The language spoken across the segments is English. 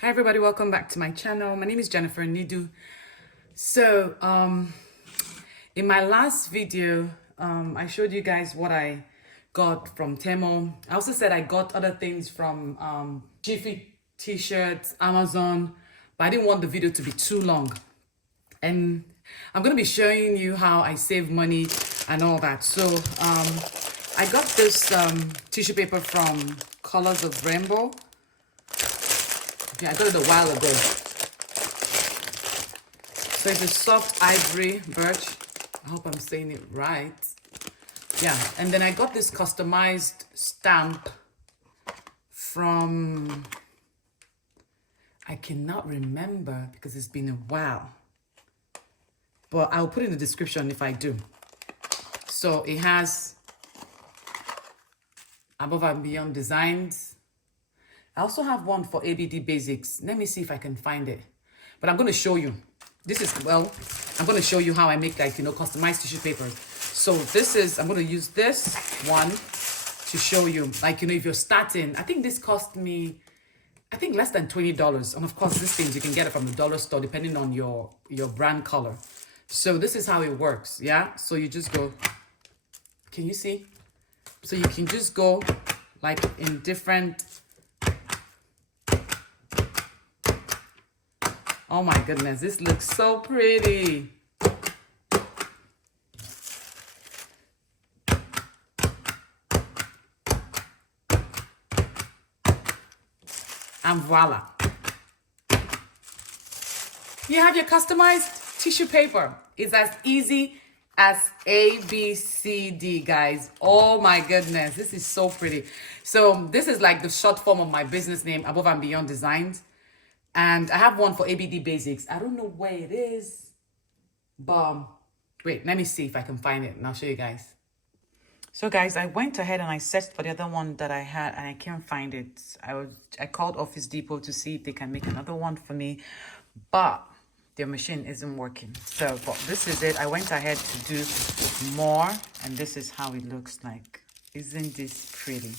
Hi everybody, welcome back to my channel. My name is Jennifer Nidu. So in my last video, I showed you guys what I got from Temo. I also said I got other things from Jiffy t-shirts, Amazon, but I didn't want the video to be too long. And I'm going to be showing you how I save money and all that. So I got this tissue paper from Colors of Rainbow. Yeah, I got it a while ago. So it's a soft ivory birch. I hope I'm saying it right. Yeah, and then I got this customized stamp from, I cannot remember because it's been a while. But I'll put it in the description if I do. So it has Above and Beyond designs. I also have one for ABD Basics. Let me see if I can find it. But I'm going to show you. I'm going to show you how I make customized tissue paper. So I'm going to use this one to show you, if you're starting, I think this cost me, less than $20. And of course, these things, you can get it from the dollar store, depending on your brand color. So this is how it works. Yeah. So you just go, can you see? So you can just go in different, oh my goodness, this looks so pretty. And voila. You have your customized tissue paper. It's as easy as ABCD, guys. Oh my goodness, this is so pretty. So this is like the short form of my business name, Above and Beyond Designs. And I have one for ABD Basics. I don't know where it is, but wait, let me see if I can find it and I'll show you guys. So guys, I went ahead and I searched for the other one that I had and I can't find it. I called Office Depot to see if they can make another one for me, but their machine isn't working. So, but this is it. I went ahead to do more and this is how it looks like. Isn't this pretty?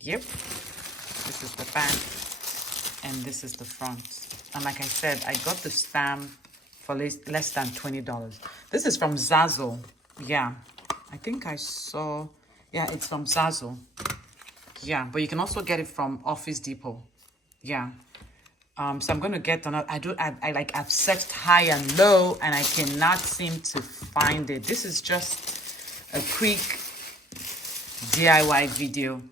Yep. This is the back. And this is the front. And like I said, I got the stamp for less than $20. This is from Zazzle. Yeah, I think I saw. Yeah, it's from Zazzle. Yeah, but you can also get it from Office Depot. Yeah. So I'm gonna get another. I've searched high and low, and I cannot seem to find it. This is just a quick DIY video.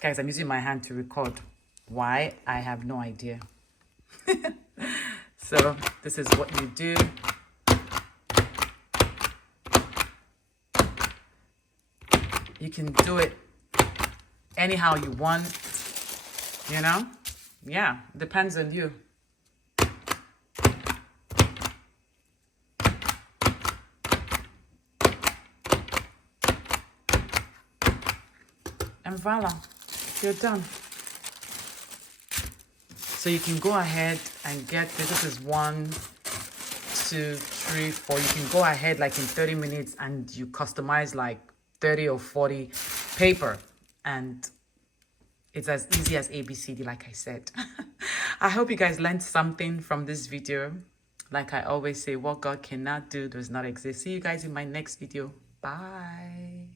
Guys, I'm using my hand to record. Why? I have no idea. So this is what you do. You can do it anyhow you want, you know? Yeah, depends on you. And voila, you're done. So you can go ahead and get this. This is 1, 2, 3, 4. You can go ahead in 30 minutes and you customize 30 or 40 paper. And it's as easy as ABCD, like I said. I hope you guys learned something from this video. Like I always say, what God cannot do does not exist. See you guys in my next video. Bye.